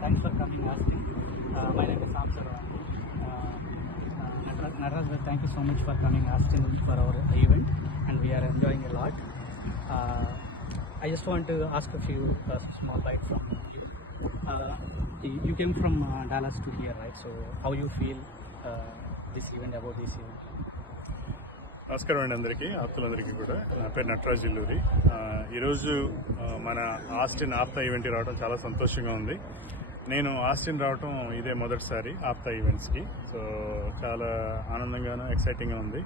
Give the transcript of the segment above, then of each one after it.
Thanks for coming asking. My name is Sam Sarva. Nataraj, thank you so much for coming asking for our event, and we are enjoying a lot. I just want to ask a few small bites from you. You came from Dallas to here, right? So how you feel this event, about this event? నమస్కారం అండి అందరికీ, ఆప్తులందరికీ కూడా. నా పేరు నటరాజ్ ఇల్లూరి. ఈరోజు మన Austin APTA ఈవెంట్కి రావడం చాలా సంతోషంగా ఉంది. నేను ఆస్టిన్ రావడం ఇదే మొదటిసారి ఆప్తా ఈవెంట్స్కి. సో చాలా ఆనందంగాను ఎక్సైటింగ్గా ఉంది.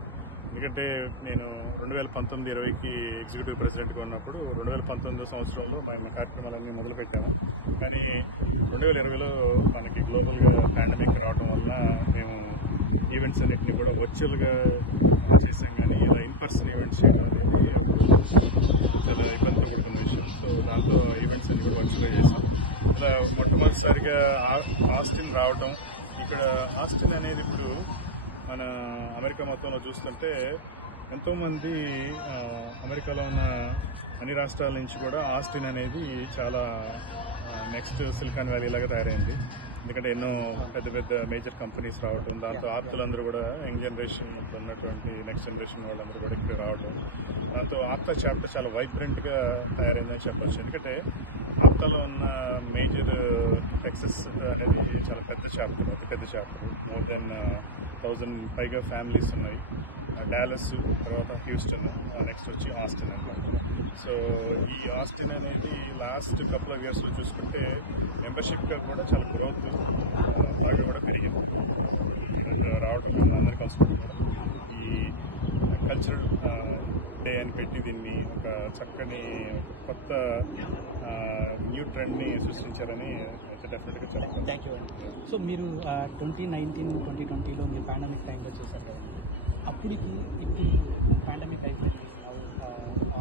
ఎందుకంటే నేను 2019-20కి ఎగ్జిక్యూటివ్ ప్రెసిడెంట్గా ఉన్నప్పుడు 2019 సంవత్సరంలో మేము కార్యక్రమాలన్నీ మొదలుపెట్టాము. కానీ 2020లో మనకి గ్లోబల్గా పాండమిక్ రావడం వల్ల మేము ఈవెంట్స్ అన్నింటినీ కూడా వర్చువల్గా చేసాం. కానీ ఇలా ఇన్పర్సన్ ఈవెంట్స్ చేయడం అనేది చాలా ఇబ్బందితో కూడుకున్న విషయం. సో దాంతో ఈవెంట్స్ అన్ని కూడా వర్చువల్గా చేసాం. ఇలా మొట్టమొదటిసారిగా ఆస్టిన్ రావడం, ఇక్కడ ఆస్టిన్ అనేది ఇప్పుడు మన అమెరికా మొత్తంలో చూస్తుంటే ఎంతోమంది అమెరికాలో ఉన్న అన్ని రాష్ట్రాల నుంచి కూడా ఆస్టిన్ అనేది చాలా నెక్స్ట్ సిలికాన్ వ్యాలీ లాగా తయారైంది. ఎందుకంటే ఎన్నో పెద్ద పెద్ద మేజర్ కంపెనీస్ రావడం, దాంతో ఆప్తులందరూ కూడా యంగ్ జనరేషన్ ఉన్నటువంటి నెక్స్ట్ జనరేషన్ వాళ్ళందరూ కూడా ఇక్కడ రావడం, దాంతో ఆప్తా చాప్టర్ చాలా వైబ్రెంట్గా తయారైందని చెప్పొచ్చు. ఎందుకంటే ఆప్తాలో ఉన్న మేజర్ టెక్సస్ అనేది చాలా పెద్ద చాప్టర్, అతి పెద్ద చాప్టర్. మోర్ దెన్ 1000 పైగా ఫ్యామిలీస్ ఉన్నాయి. డాలస్, తర్వాత హ్యూస్టన్, నెక్స్ట్ వచ్చి ఆస్టిన్ అనమాట. సో ఈ ఆస్టిన్ అనేది లాస్ట్ కపుల్ ఆఫ్ ఇయర్స్లో చూసుకుంటే మెంబర్షిప్గా కూడా చాలా గ్రోత్ బాగా కూడా పెరిగింది. రావడం అందరికీ కలుసుకుంటున్నారు. ఈ కల్చరల్ డే అని పెట్టి దీన్ని ఒక చక్కని కొత్త న్యూ ట్రెండ్ని సృష్టించారని అయితే డెఫినెట్గా చెప్తాను. థ్యాంక్ యూ అండి. సో మీరు 2019-2020లో మీరు పాండమిక్ టైంలో చేశారు కదా, అప్పటికి ఇప్పుడు పాండమిక్ అయిపోయింది,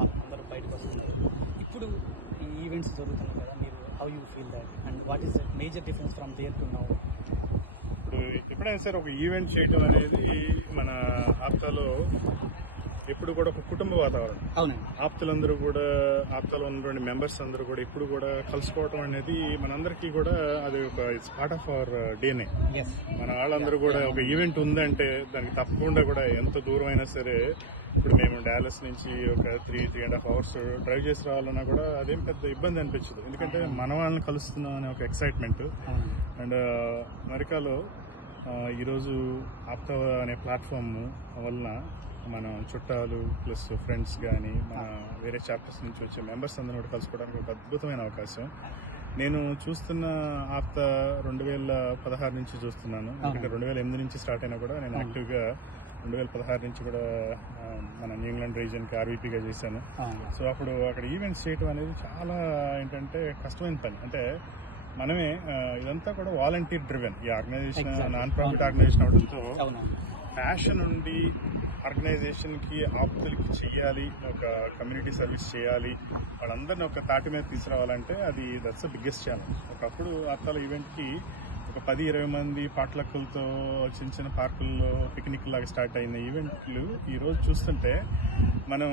అందరూ బయటకు వస్తున్నారు. ఇప్పుడు ఈ ఈవెంట్స్ జరుగుతున్నాయి కదా, మీరు how you feel that and what is the major difference from there to now? ఇప్పుడు ఎప్పుడైనా సరే ఒక ఈవెంట్ చేయడం అనేది మన ఆప్తాలో ఎప్పుడు కూడా ఒక కుటుంబ వాతావరణం. అవునండి. ఆప్తులందరూ కూడా, ఆప్తాలో ఉన్నటువంటి మెంబర్స్ అందరూ కూడా ఎప్పుడు కూడా కలుసుకోవటం అనేది మనందరికీ కూడా అది ఒక ఇట్స్ పార్ట్ ఆఫ్ అవర్ డేనే. మన వాళ్ళందరూ కూడా ఒక ఈవెంట్ ఉందంటే దానికి తప్పకుండా కూడా ఎంత దూరం అయినా సరే, ఇప్పుడు మేము డాలస్ నుంచి ఒక 3.5 hours డ్రైవ్ చేసి రావాలన్నా కూడా అదేం పెద్ద ఇబ్బంది అనిపించదు. ఎందుకంటే మన వాళ్ళని కలుస్తున్నాం అనే ఒక ఎక్సైట్మెంట్. అండ్ అమెరికాలో ఈరోజు ఆప్తా అనే ప్లాట్ఫామ్ వలన మనం చుట్టాలు ప్లస్ ఫ్రెండ్స్ కానీ మన వేరే చాప్టర్స్ నుంచి వచ్చే మెంబర్స్ అందరూ కూడా కలుసుకోవడానికి ఒక అద్భుతమైన అవకాశం. నేను చూస్తున్న ఆప్తా 2016 నుంచి చూస్తున్నాను. ఎందుకంటే 2008 నుంచి స్టార్ట్ అయినా కూడా నేను యాక్టివ్గా 2016 నుంచి కూడా మన న్యూజిలాండ్ రీజియన్కి ఆర్వీపీగా చేశాను. సో అప్పుడు అక్కడ ఈవెంట్స్ చేయడం అనేది చాలా ఏంటంటే కష్టమైన పని. అంటే మనమే ఇదంతా కూడా వాలంటీర్ డ్రివెన్. ఈ ఆర్గనైజేషన్ నాన్ ప్రాఫిట్ ఆర్గనైజేషన్ అవడంతో ప్యాషన్ ఉండి ఆర్గనైజేషన్కి ఆప్తులకి చెయ్యాలి, ఒక కమ్యూనిటీ సర్వీస్ చేయాలి, వాళ్ళందరినీ ఒక తాటి మీద తీసుకురావాలంటే అది దట్స్ ద బిగ్గెస్ట్ ఛాలెంజ్. ఒకప్పుడు ఆప్తాల ఈవెంట్కి ఒక 10-20 మంది పాటలకులతో చిన్న చిన్న పార్కుల్లో పిక్నిక్ లాగా స్టార్ట్ అయిన ఈవెంట్లు ఈరోజు చూస్తుంటే మనం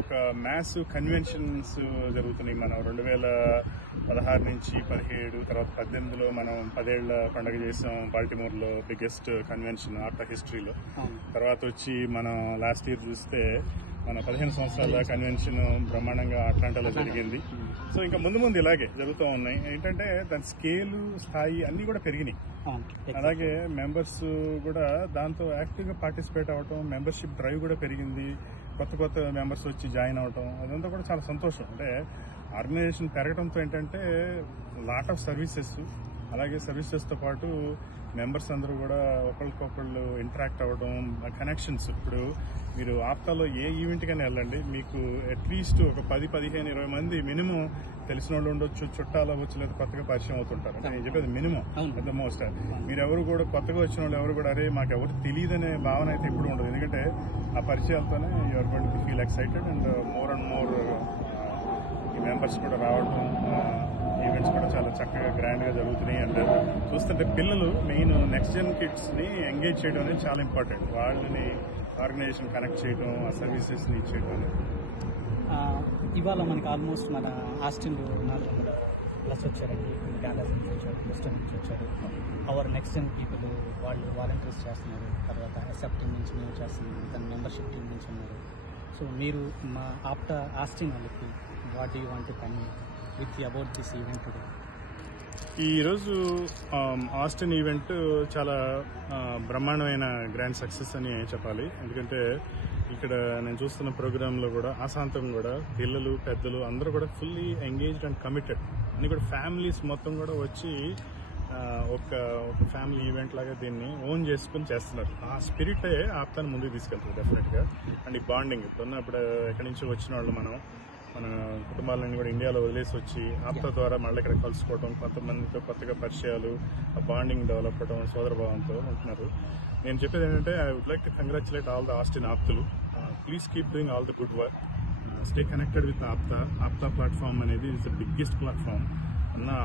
ఒక మ్యాస్ కన్వెన్షన్స్ జరుగుతున్నాయి. మనం 2016 నుంచి 17, తర్వాత 18లో మనం 10 ఏళ్ల పండుగ చేసాం బాల్టిమోర్లో, బిగ్గెస్ట్ కన్వెన్షన్ ఆప్తా హిస్టరీలో. తర్వాత వచ్చి మనం లాస్ట్ ఇయర్ చూస్తే మన 15 సంవత్సరాల కన్వెన్షన్ బ్రహ్మాండంగా అట్లాంటాలో జరిగింది. సో ఇంకా ముందు ముందు ఇలాగే జరుగుతూ ఉన్నాయి. ఏంటంటే దాని స్కేలు, స్థాయి అన్నీ కూడా పెరిగినాయి. అలాగే మెంబర్స్ కూడా దాంతో యాక్టివ్గా పార్టిసిపేట్ అవ్వటం, మెంబర్షిప్ డ్రైవ్ కూడా పెరిగింది. కొత్త కొత్త మెంబర్స్ వచ్చి జాయిన్ అవటం, అదంతా కూడా చాలా సంతోషం. అంటే ఆర్గనైజేషన్ పెరగడంతో ఏంటంటే లాట్ ఆఫ్ సర్వీసెస్, అలాగే సర్వీసెస్తో పాటు మెంబర్స్ అందరూ కూడా ఒకరికొకళ్ళు ఇంటరాక్ట్ అవ్వడం, కనెక్షన్స్. ఇప్పుడు మీరు ఆప్తాలో ఏ ఈవెంట్కైనా వెళ్ళండి, మీకు అట్లీస్ట్ ఒక 10-15-20 మంది మినిమం తెలిసిన వాళ్ళు ఉండొచ్చు, చుట్టాలు అవ్వచ్చు, లేదా కొత్తగా పరిచయం అవుతుంటారు. అంటే నేను చెప్పేది మినిమం అట్ ద మోస్ట్. మీరెవరు కూడా కొత్తగా వచ్చిన వాళ్ళు ఎవరు కూడా అరే మాకు ఎవరు తెలియదనే భావన అయితే ఎప్పుడు ఉండదు. ఎందుకంటే ఆ పరిచయాలతోనే you're going to feel excited and more and more ఈ మెంబర్స్ కూడా రావడం, ఈవెంట్స్ కూడా చాలా చక్కగా గ్రాండ్గా జరుగుతున్నాయి. అండ్ చూస్తుంటే పిల్లలు మెయిన్ నెక్స్ట్ జన్ కిడ్స్ని ఎంగేజ్ చేయడం అనేది చాలా ఇంపార్టెంట్. వాళ్ళని ఆర్గనైజేషన్ కనెక్ట్ చేయడం, ఆ సర్వీసెస్ని ఇచ్చేయడం అనేది. ఇవాళ మనకి ఆల్మోస్ట్ మన ఆస్టిన్లో ప్లస్ వచ్చారండి, డాలస్ నుంచి వచ్చారు, బోస్టన్ నుంచి వచ్చారు. అవర్ నెక్స్ట్ జన్ పీపుల్ వాళ్ళు వాలంటీర్స్ చేస్తున్నారు, తర్వాత ఎస్ఎఫ్ టీం నుంచి మేము చేస్తున్నాము, దాని మెంబర్షిప్ టీం నుంచి ఉన్నారు. సో మీరు మా ఆఫ్టర్ ఆస్టింగ్ వాళ్ళకి what do you want to convey with about this event today? ఈరోజు ఆస్టిన్ ఈవెంట్ చాలా బ్రహ్మాండమైన గ్రాండ్ సక్సెస్ అని చెప్పాలి. ఎందుకంటే ఇక్కడ నేను చూస్తున్న ప్రోగ్రాంలో కూడా ఆశాంతం కూడా పిల్లలు పెద్దలు అందరూ కూడా ఫుల్లీ ఎంగేజ్డ్ అండ్ కమిటెడ్ అని కూడా ఫ్యామిలీస్ మొత్తం కూడా వచ్చి ఒక ఫ్యామిలీ ఈవెంట్ లాగా దీన్ని ఓన్ చేసుకుని చేస్తున్నారు. ఆ స్పిరిటే ఆప్తాన్ని ముందుకు తీసుకెళ్తారు డెఫినెట్గా. అండ్ ఈ బాండింగ్ ఇప్పుడు ఎక్కడి నుంచి వచ్చిన వాళ్ళు మన కుటుంబాలన్నీ కూడా ఇండియాలో వదిలేసి వచ్చి ఆప్తా ద్వారా మళ్ళీ ఇక్కడ కలుసుకోవడం, కొంతమందితో కొత్తగా పరిచయాలు, ఆ బాండింగ్ డెవలప్ అవడం, సోదరభావంతో ఉంటున్నారు. నేను చెప్పేది ఏంటంటే I would like to congratulate all the Austin ఆప్తులు. Please keep doing all the good work. Stay connected with Aapta platform అనేది ఇస్ ద బిగ్గెస్ట్ ప్లాట్ఫామ్.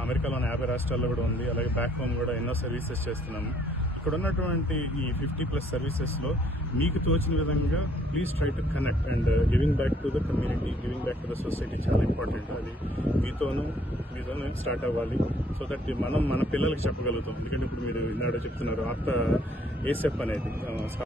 అమెరికాలోని 50 రాష్ట్రాల్లో కూడా ఉంది. అలాగే బ్యాక్ హోమ్ కూడా ఎన్నో సర్వీసెస్ చేస్తున్నాము. ఇక్కడ ఉన్నటువంటి ఈ 50+ సర్వీసెస్లో మీకు తోచిన విధంగా please try to connect and giving back to the community, giving back to the society చాలా ఇంపార్టెంట్. అది మీతోనూ స్టార్ట్ అవ్వాలి. సో దట్ మనం మన పిల్లలకి చెప్పగలుగుతాం. ఎందుకంటే ఇప్పుడు మీరు ఇందాక చెప్తున్నారు ఆప్తా ఏసెప్ అనేది